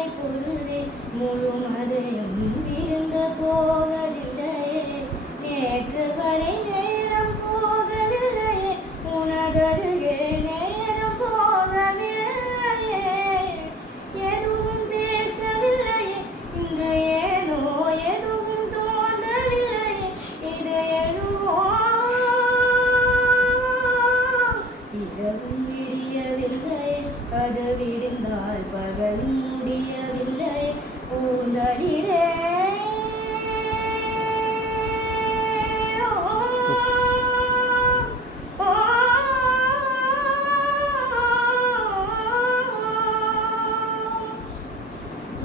மாலை பொழுதே முழுமதையும் விருந்து போகவில்லையே நேற்று வரை நேரம் போகவில்லையே உனதருகே நேரம் போகவில்லையே எதுவும் பேசவில்லையே இன்று ஏனோ எதுவும் தோன்றவில்லையே இது எதுவோ இரவும் விடியவில்லை அது விடிந்தால் பகலும் முடியவில்லை பூந்தளிரே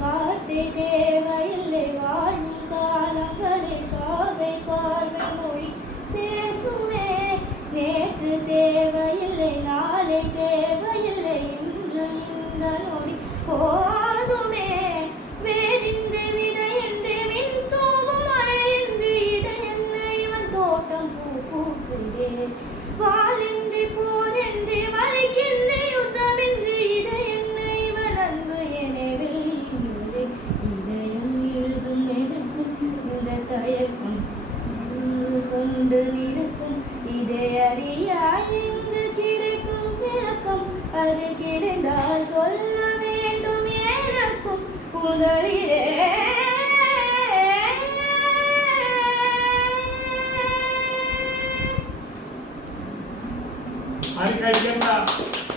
வார்த்தை தேவையில்லை வாழும் காலங்களில் பாவை பார்வை மொழி பேசுமே நேற்று தேவையில்லை நாளை தேவையில்லை இன்று இந்த நொடி போதுமே வேறின்றி விதை என்று மின் தூவும் மழை என்று இதை என்ன இவன் தோட்டம் பூ பூக்குதே வாளின்றி போரென்றி வலிக்கின்ற யுத்தமின்றி இதை என்ன இவன் அன்பு எனவே இதயம் எழுதும் எடுக்கும் இந்த தயக்கம் கொண்டு நிற்கும் இதை அறியாய் இங்கு கிடைக்கும் விளக்கம் அது கிடைந்தால் சொல்ல வேண்டும் எனக்கும் புதரிலே Hari kaya